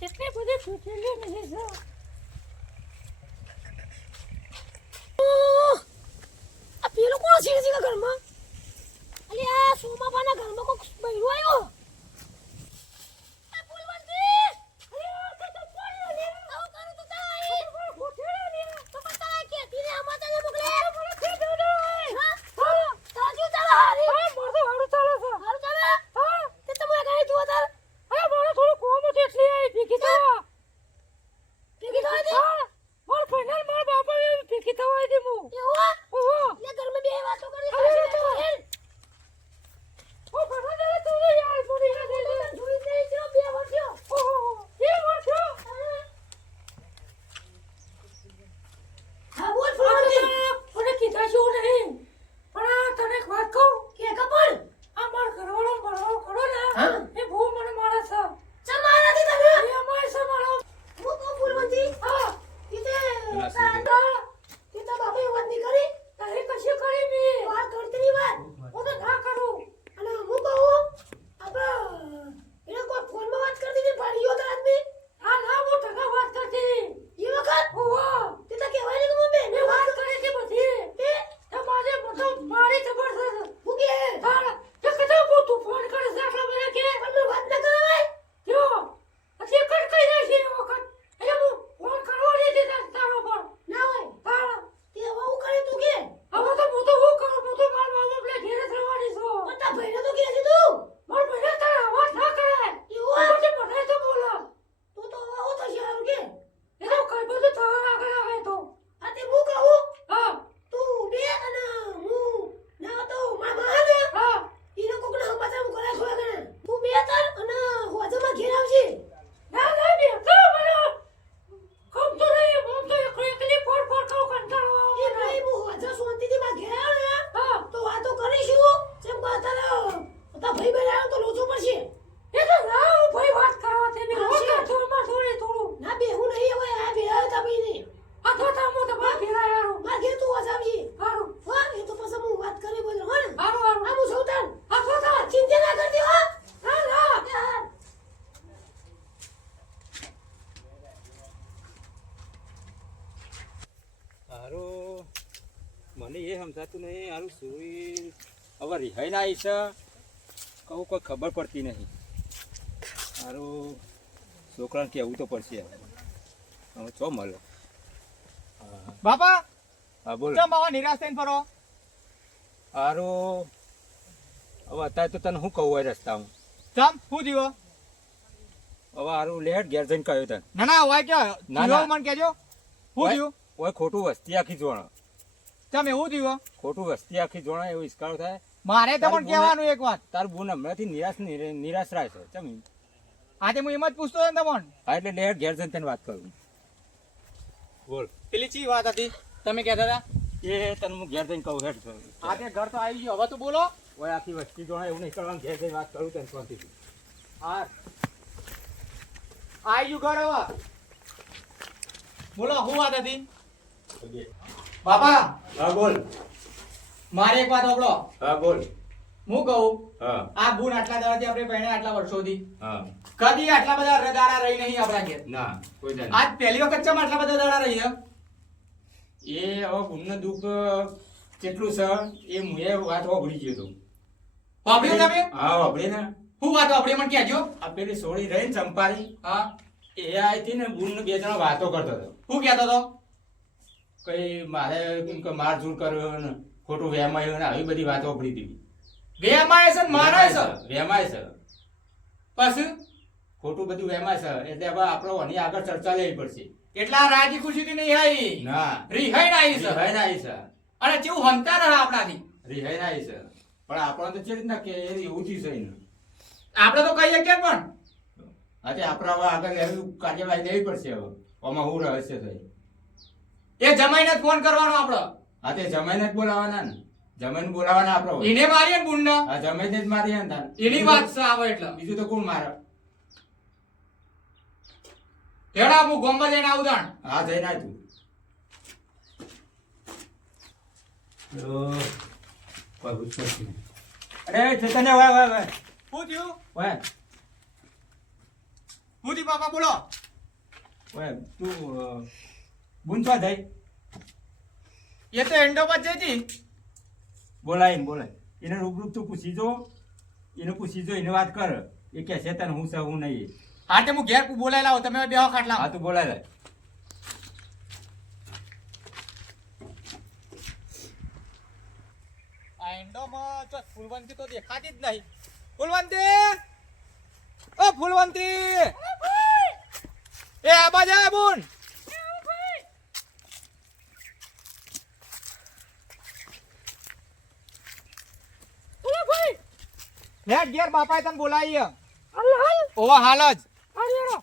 કેટલી બધી છૂટેલી નહીં છે. આ પેલો કોણ છે ઘરમાં? અલ્યા સોમાબાના ઘરમાં કોક બૈરો આવ્યો. મને એ સમજાતું નહીં હારું સુઈ હવે રિહાઈ ના આવી છે કહું કોઈ ખબર પડતી નહીં. હારું છોકરાને કહેવું તો પડશે હવે છો મળે. બાપા હા બોલ. કેમ બાબા નિરાશ થઈને ફરો? હારું હવે અત્યારે તો તને શું કહું હોય રસ્તામાં? ચમ શું જીવો? હવે હારું લેટ ઘેર જઈને કહ્યું તને. ના ના હોય કે ના, જીવો ના. મને કહેજો શું જીવો? ઓય ખોટું વસ્તી આખી જોણ, ચમ એવું જીવો? ખોટું વસ્તી આખી જોણા એવું ઇસ્કારો થાય. મારે તમને કહેવાનું એક વાત. તાર બોન હમણાંથી નિરાશ રાય છે ચમ. આજે હું એમ જ પૂછતો હતો ને તમને. હા એટલે લેટ ઘેર જઈને તને વાત કરું. બોલ. પેલી ચી વાત હતી તમે કહેતા હતા? એ તને હું ઘેર જઈને કહું હેઠ. આજે ઘર તો આવી ગયું, હવે તો બોલો. ઓય આખી વસ્તી જોણા એવું નહીં કરવાનું, ઘેર જઈને વાત કરું તને શાંતિથી. હા આવી ગયું ઘર હવે. બોલો શું વાત હતી બાપા? હા બોલ. મારે એક વાત સાંભળો. હા બોલ. હું કહું હા આ બુન આટલા દાડાથી આપણે પહેણ્યા આટલા વર્ષોથી હા. કદી આટલા બધા દાડા રહી નહીં આપણા ઘેર. ના કોઈ જાય આજ પહેલી વખત ચમ આટલા બધા દાડા રહી હે? એ હવે ગુણનું દુઃખ કેટલું છે એ મુએ વાત વાપરી ગયો તો. વાપર્યું તમે? હા વાપરી ને. શું વાત વાપરી મને કહેજો. આ પેલી સોળી રહી ને ચંપારી, હા એ આવી હતી ને ગુણ બે જણા વાતો કરતો હતો. શું કહેતો હતો? કઈ મારે કેમ કે માર ઝૂર કર્યો ને ખોટું વેમાયું ને આવી બધી વાતો વાપરી હતી. વેમાય છે ને મારાય છે. વેમાય છે, પછી ખોટું બધું વેમાય છે. એટલે હવે આપણે આની આગળ ચર્ચા લેવી પડશે. એટલા રાજી ખુશીથી નહીં આવી. ના રિહાઈ ના આવી છે. રિહાઈ ના આવી છે. અને કેવું હંતા રહે આપણાથી. રિહાઈ ના આવી છે. પણ આપણે તો છે જ ના કે એવું થયું છે ને. આપણે તો કહીએ કે પણ આજે આપણે હવે આગળ એવી કાર્યવાહી લેવી પડશે. હવે આમાં હું રહસ્ય થઈ એ જમાઈને જ ફોન કરવાનો આપણો. હા તે જમાઈને જ બોલાવાના ને. જમાઈને બોલાવાના આપણે. એને મારીએ ને બુનને. હા જમાઈને જ મારીએ ને તાન. એની વાત છે આવે એટલે. બીજું તો કોણ મારે? હેડા હું ગોમ્બા જઈને આવું તાણ. હા જઈને આય તું. કોઈ પૂછતો જ નહીં. અરે ચેતને વાય વાય વાય શું થયું? વાય. શું થયું બાપા બોલો. ઓય તું બુનવા થઈ એ તો એન્ડો પર જઈતી. બોલાય એને રૂબરૂ તું પૂછી જો એને વાત કર એ કે છે તને હું છે હું નહીં. હા તે હું ઘેર બોલાય લાવો તમે બેહો ખાટલા. હા તું બોલાય લે. આ એન્ડોમાં તો ફૂલવંતી તો દેખાતી જ નહીં. ફૂલવંતી, ઓ ફૂલવંતી, એ આ બાજુ આવ બોન. અરે ભાઈ લેટ ઘેર બાપાએ તને બોલાવી. હાલ ઓવા હાલ જ. આર્યો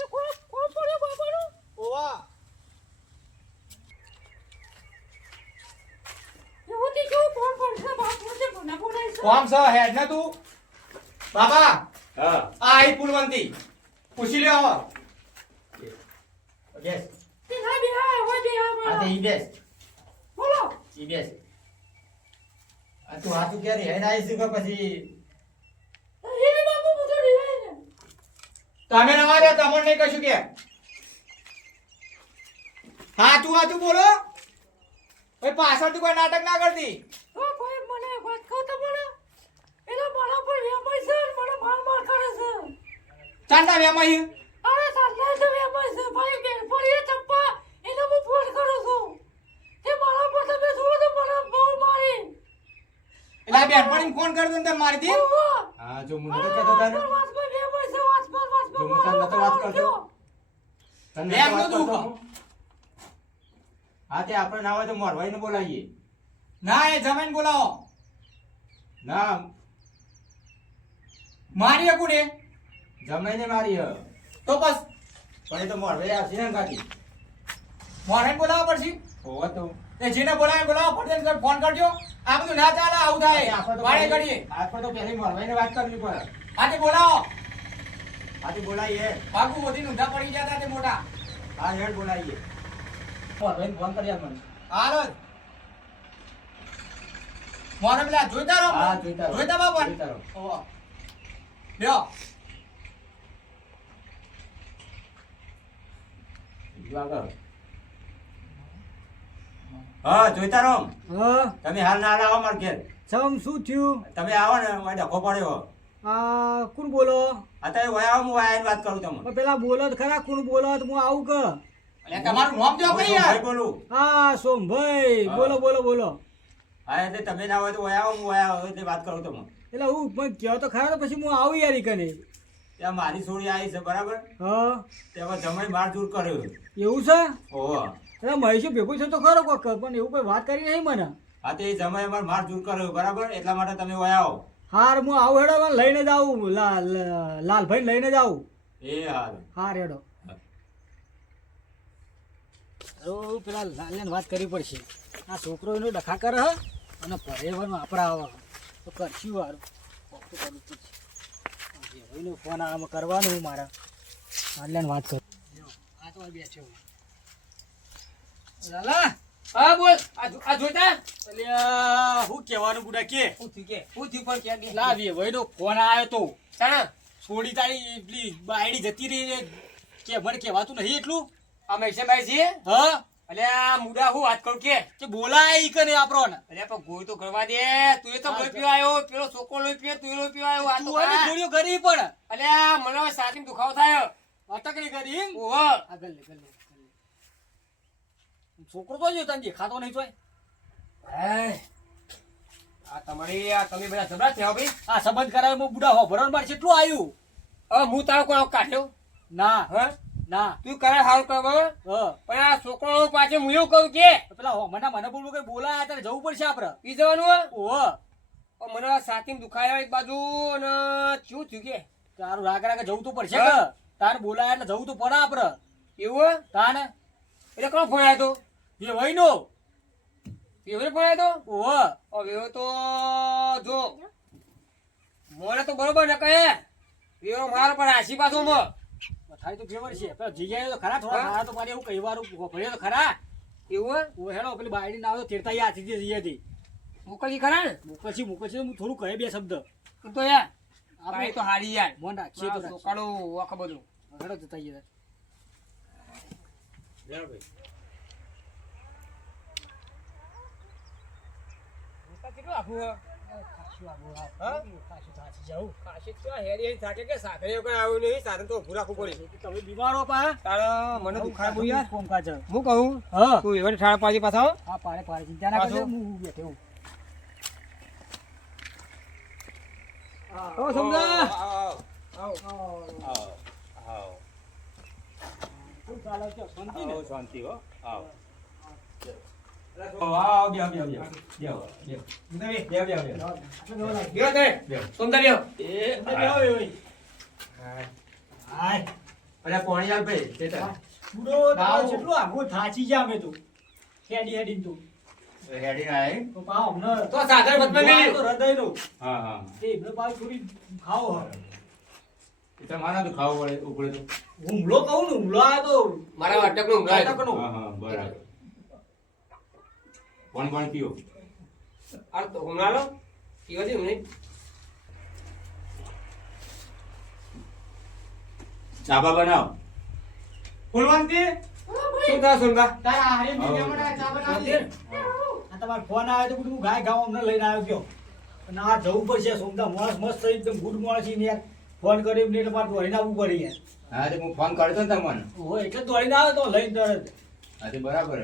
એ કોણ પડ્યો બાબાનો ઓવા એવું થી કેવું કોણ પડશે બાપુ છે મને બોલાય છે કોમ છે હેડ ને તું બાબા. હા આ આઈ ફૂલવંતી પૂછી લ્યો હવે. બેસ. તે ના બે હોય બે આ તે ઈ બેસ. બોલો ઈ બેસ. આ તું હાથું ક્યારે હેડ આવી છે કે પછી એ બાપુ બધું રીવાય ને તમે નવા દે તમને નહીં કશું કે. હાચું બોલો. ભાઈ પાછળથી કોઈ નાટક ના કરતી. ઓ ભાઈ મને એક વાત કહો તો બોલો એનો મારા પર વેમાય છે અને મને માર કરે છે ચાંદા વેમાઈ અરે સાલા તો વેમાય છે ભાઈ બેન પડીએ ચપ્પા એને હું ફોન કરું છું તે મારા પર તમે જોવો તો મને બહુ મારી એટલે આ બેનપણીને ફોન કરી દો ને તમે મારી દી. ઓવા હા જો મને તો કહેતો તને વાસમાં વેમાય છે વાસમાં જો હું તને નતો વાત કરતો તને એમ નતો વાત નતું કરતો. કહું. હા તે આપણે ના હોય તો મોરવાઈને બોલાવીએ. ના એ જમીન બોલાવો. ના મારી હકું ને જમાઈને મારી હ. તો બસ પણ એ તો મોરવાઈ આવશે ને કાકી. મોરને બોલાવવા પડશે. હોવા તો એ જેને બોલાવો પડશે ફોન કરજો. આ બધું ના ચાલે આવું થાય વાળે ઘડીએ. આપણે તો પહેલી મોરવાઈને વાત કરવી પડે. આજે બોલાવો. આજે બોલાવીએ. બાપુ બધી ઊંધા પડી ગયા હતા તે મોટા. હા હેડ બોલાવીએ. મોરવાઈને ફોન કરી આપ મને. હાલો મોરને પેલા જોઈતા રહો. હા જોઈતા રહો. જોઈતા બાપા. જોઈતા રહો. ઓહો. લ્યો બીજું આગળ. હા જોઈતા રહો. હા તમે હાલ ના આવો માર ઘેર. સમ શું થયું તમે આવો ને મને ડખો પડ્યો. આ કોણ બોલો અત્યારે વયા આવો હું આવીને વાત કરું તમને. પેલા બોલો તો ખરા કોણ બોલો તો હું આવું કે એટલે તમારું નામ જો હું કઈ યાર. સોમભાઈ બોલું. હા સોમભાઈ હા. બોલો હા એટલે તમે ના હોય તો વયા આવો હું વયા આવો એટલે વાત કરું તમને. એટલે હું પણ કહો તો ખરા તો પછી હું આવું યાર કને ત્યાં મારી છોડી આવી છે બરાબર. હા તેમાં જમાઈ માર દૂર કર્યો. એવું છે ઓહો. એટલે મહેશ ભેગું છે તો ખરો કોક પણ એવું કોઈ વાત કરી નહીં મને હા તે જમાઈ અમાર માર દૂર કર્યો બરાબર એટલા માટે તમે વયા આવો. હાર હું આવું હેડો મને લઈને જ આવું લાલભાઈ લઈને જ આવું એ હાલ. હાર હેડો પેલા લાલિયાને વાત કરવી પડશે આ છોકરો એનો ડખા કરે હ અને પર્યાવરણ આપણા આવે તો કરશું વારું કરવું પડશે એનો ફોન આમ કરવાનું મારે લાલિયાને વાત કરું આ તો બેઠો લાલા હા બોલ આ જોઈતા અલ્યા હું કહેવાનું બુડા કે હું થયું પણ ક્યાં ગયા લાવીએ ભાઈનો ફોન આવ્યો તો ચાલ છોડી તારી એટલી બાયડી જતી રહી ને કે મને કહેવાતું નહીં એટલું અમે ભાઈ છીએ હા એટલે આ મુડા હું વાત કરું કે બોલાય કે નહીં આપણો ને અરે પણ ગોળ તો કરવા દે તું એ તો લોહી પીવા આવ્યો પેલો છોકરો લોહી પીવે તું લોહી પીવા આવ્યો આ તો તું અને ગોળીઓ કરી પણ અલે આ મને હવે સાથી દુખાવો થાય અટકણી કરી એમ? ઓહો આગળ લે છોકરો તો જો તને દેખાતો નહીં તોય આ તમારી આ તમે બધા જબરા થયા ભાઈ આ સંબંધ કરાવે હું બુડા હો ભરણ માર કેટલું આવ્યું હવે હું તારો કોઈ કાઢ્યો ના હા ના તું કરે સારું કરવા હા પણ આ છોકરો પાછળ હું એવું કહું કે પેલા હો મને બોલવું કઈ બોલાયા તારે જવું પડશે આપડે પી જવાનું ઓહ મને આ સાથી દુખાયો એક બાજુ અને શું થયું કે તારું રાગ રાગે જવું તો પડશે કે તારે બોલાયા એટલે જવું તો પડે આપડે એવું તાને એટલે કોણ ફોન આવ્યો એ વહીનો તો ફોન આવ્યો ઓહ હવે તો જો મને તો બરોબર ન કહે એવો મારો પણ આશી પાછોમાં થાય તો ફેવર છે પેલા જીજાએ તો ખરા થોડા મારા તો મારે એવું કહેવાનું ભર્યો તો ખરા એવું ઓ હેડો પેલી બાયડી ના આવે તેરતા યા હતી જીજાથી મોકલી ખરા ને મુકલછી હું થોડું કહે બે શબ્દ તું તો યાર આપણે તો હારી યાર મોન રાખીએ તો રાખીએ. સોકાળો આખો બધું હેડો જતા આવીએ. કેટલું આખું હે? ખાસું આવું આ. હા? ખાસું થાચી જાઉં. કાશી તો હેરી હેરી થાકે કે સાકરીઓ કઈ આવ્યું નહીં સાધન તો ઊભું રાખવું પડે તમે બીમાર હો પા? તારા મને દુખાય બહુ યાર કોમ કાજ. હું કહું હા તું એવાની ઠાણા પાછી પાછા આવો. હા પાડે પાડે ચિંતા ના કરજો, પાછો? હું બેઠો હું. ઓ સમજા શું ચાલે છે? શાંતિ ને? શાંતિ હો આવો આવો બે બે બે બે બે બે આટલો દવા લાગે. ગયો તે સુંદર ગયો એ આય, ઓય, ઓય. આય. અરે પાણી આલ ભાઈ ચેતન બુડો તારો જેટલું આઘું થાચી જા અમે તો. હેડી હેડી તું. હેડી ના આય તો પાવ હમણાં તો સાધન બદમાં તો મેલ્યું હૃદયનું. હા હા તે એમને પાવ થોડી ખાવો હે. એ તમારા તો ખાવું પડે ઉપડે તો હુમલો કહું ને, હુમલો આવ્યો તો મારા અટકનું ઊંઘાય. અટકનો. હા હા બરાબર પાણી પાણી પીઓ આ તો હમણાં લો પીવાથી હમણાં ચાબા બનાવ ફૂલવંતી હા ભાઈ શું થા સુનગા તારા હારે આવો. મીડિયા ચા બનાવી. આ તમારો ફોન આવ્યો તો બધું ગાય ગાવ અમને લઈને આવ્યો કયો. અને આ જવું પડશે સોમદા માણસ મસ્ત થઈ એકદમ ગુડ માણસ છે ને યાર. ફોન કરી ને તમારે દોડીને આવવું પડે યાર. હા તો હું ફોન કરતો ને તમને ઓહો એટલે દોડીને આવે તો લઈને તરત. હા તો બરાબર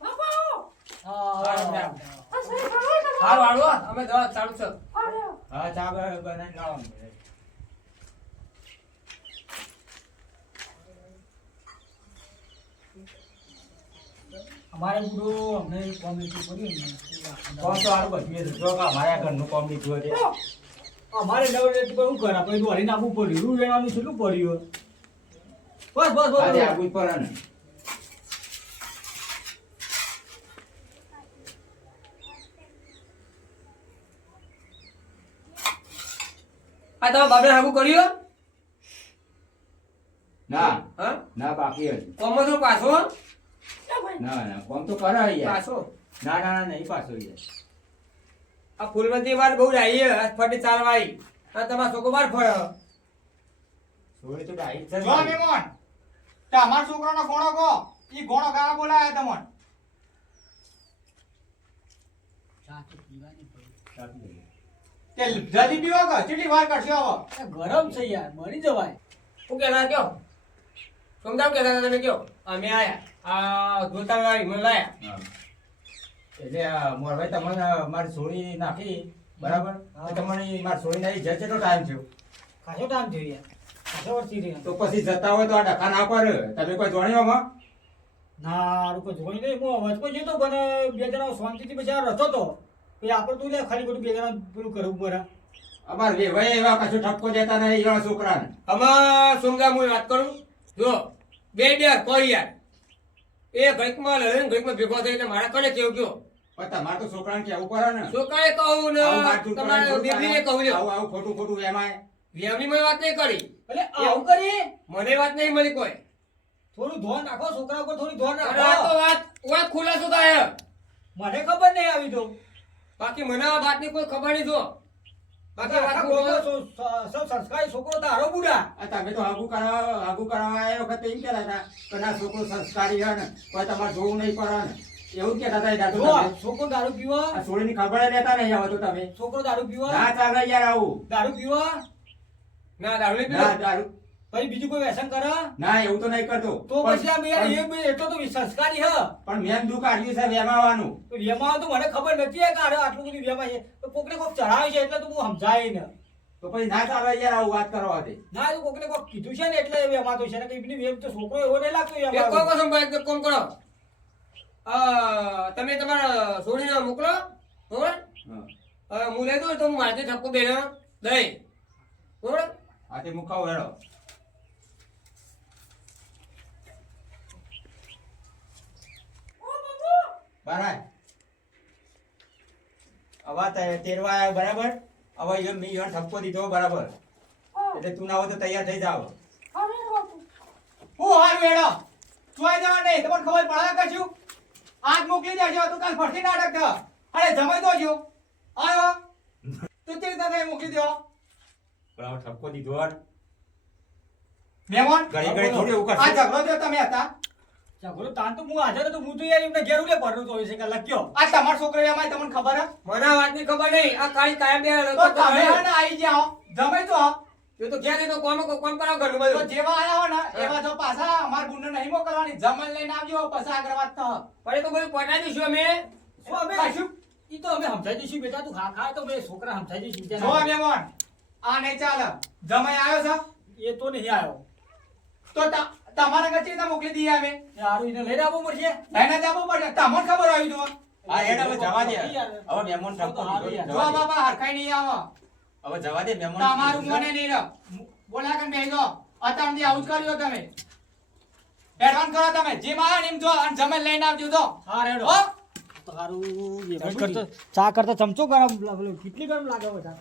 બાપા આવો. હા આ સહી કરો તમે. હાર વાળો અમે દવા ચાલુ છે અરે હા ચા બનાવી લાવો અમારે બધું અમને કોમેડી કર્યું ને. કોણ તો આરું બધું જો કે અમારા ઘરનું કોમ લીધું છે અમારે નવરે શું કરા પછી દોડીને આવવું પડ્યું. રૂ લેવાનું કેટલું પડ્યું. બસ બસ બસ આજે આવું જ પડે ને આ તમે બાબે હાગુ કર્યું ના હા ના બાકી હજી કોમો તો પાછો ના ભાઈ ના ના કોમ તો કરે યાર પાછો ના ના ના નહીં પાછો યાર આ ફૂલવંતી વાર બહુ રહી હે ફટી ચાલવાઈ આ તમારો છોકરો વાર ફળ્યો થોડી તો ડાઈટ છે જો મેમોન તમાર છોકરાનો ગોણો કો ઈ ગોણો ગાવા બોલાયા તમોન ચા તો પીવાની પડી. તે જલ્દી પીવો કે કેટલી વાર કરશો હવે આ ગરમ છે યાર, મરી જવાય. હું કહેતા કયો સમજાવ કહેતા તમે કયો અમે આયા આ ધોતા વાળી મને લાયા હા. એટલે આ મોરભાઈ તમને મારી છોડી નાખી બરાબર હા. તો તમને મારી છોડી નાખી જશે કેટલો ટાઈમ થયો ખાસો ટાઈમ થયો યાર. ખાસો વર્ષથી રહ્યો. તો પછી જતા હોય તો આ ડખા ના પર તમે કોઈ જોણ્યો આમાં ના હારું કોઈ જોઈ નહીં. હું વચમાં જતો પણ બે જણા શાંતિથી પછી આ રતો તો પછી આપણે તું લે ખાલી ખોટું બે જણા પેલું કરવું પડે. અમાર વેવાય એવા કશું ઠપકો દેતા નહીં એવા છોકરાને આમાં સમજા હું વાત કરું જો બે કોઈ યાર એ ઘડીકમાં લઈને ઘડીકમાં ભેગો થઈ એટલે મારા કને કેવું કયો પણ તમારે તો છોકરાને કેવું પડે ને છોકરાએ કહું ને આવું મારતું તમારે કરે, બેબીને કહું લ્યો આવું આવું ખોટું ખોટું એમાંય વેમની મેં વાત નહીં કરી એટલે આવું કરી મને વાત નહીં મળી કોઈ થોડું ધ્યાન રાખો, છોકરા ઉપર થોડું ધ્યાન અરે આ તો રાખો. વાત ખુલાસો થાય મને ખબર નહીં આવી તો. બાકી મને આ વાતની કોઈ ખબર નહીં જો બાકી વાત આખા ગામમાં સૌ સંસ્કારી છોકરો તારો બુડા. આ તમે તો હાગુ કરાવવા એ વખતે એમ કહેતા હતા કે ના છોકરો સંસ્કારી છે ને કોઈ તમારે જોવું નહીં પડે ને એવું જ કહેતા હતા એ દાદુ જો, તમે. છોકરો દારૂ પીવા, આ છોડીની ખબર જ લેતા નહીં હવે તો તમે છોકરો દારૂ પીવા, ના ચાલે યાર આવું દારૂ પીવા ના દારૂ નહીં ના પીધો દારૂ પછી બીજું કોઈ વ્યસન કરે ના એવું તો નહીં કરતો તો પછી આ યાર પણ- એ બી એટલો તો સંસ્કારી હ. પણ મેં દુઃખ આવ્યું છે વેમાવાનું તો વેમાં તો મને ખબર નથી કે આરે આટલું બધું વેમાં છે. તો કોકને કોક ચડાવે છે એટલે તો હું સમજાય ને. તો પછી ના ચાલે યાર આવું વાત કરવા દે ના તો કોકને કોક કીધું છે ને એટલે વેમાં તો છે ને કઈ વેમ તો છોકરો એવો નહીં લાગતો એક વેમાં. કોઈ સંભાળ એક કામ કરો તમે તમારા છોડીને મોકલો બરોબર હા. હું લઈ દઉં તો હું મારાથી ઠપકો બે દઈ બરોબર આ તે મુકાવ હેડો બરાબર હવે તેરવા આવ્યા બરાબર હવે એ મેં ઈવન ઠપકો દીધો બરાબર એટલે તું ના હોય તો તૈયાર થઈ જાવ અરે બાપુ હું હાર વેડો ચોય જવા નહીં તમને ખબર પડે કશું આજ મોકલી દેજો તું કાલ ફરતી નાટક થા અરે જમાઈ દોજો આવ્યો તું તે રીતે નહીં મૂકી દો પણ હવે ઠપકો દીધો વાર. મહેમાન ઘડી ઘડી થોડી એવું આ કરશે. ઝઘડો જો તમે હતા ચાલો તાન તો હું હાજર હતો, હું તો યાર એમને ઘેર ઉલે પડું તો છે કે લખ્યો આ તમારો છોકરો એમાં તમને ખબર હે મને આ વાતની ખબર નહીં. આ કાળી કાયમ બે તો તમે હે ને આવી જાઓ જમે તો એ તો ઘેર એ તો કોમ કરાવ ઘરનું તો બધું. જેવા આયા હો ને એવા જો પાછા અમાર ગુંડને નહીં મોકલવાની જમણ લઈને આવજો પછી આગળ વાત થશે. પણ એ તો બધું પટાઈ દઈશું અમે. શું અમે કશું ઈ તો અમે સમજાઈ દઈશું બેટા, તું ખા ખા તો બે છોકરા સમજાઈ દઈશું જો ત્યાં. મહેમાન આ નહીં ચાલે જમાઈ આવ્યો છે એ તો નહીં આવ્યો, તો તમારા ઘરે તો મોકલી દઈએ અમે હારું એને લઈને આવવું પડશે. લઈને જવું પડે તમને ખબર આવી જો હા હેડ હવે જવા દે. હવે મહેમાન ઠપકો દીધો. જો બાબા હરખાઈ નહીં આવો હવે જવા દે મહેમાન. તમારું મને નહીં રહો બોલા કે બેસો અત્યારથી આવું જ કર્યું તમે એડવાન્સ કરો તમે જેમ આવે ને એમ જો અને જમે લઈને આવજો તો હા રેડો હો તો હારું ચા કરતો ચમચો ગરમ કેટલી ગરમ લાગે બધા.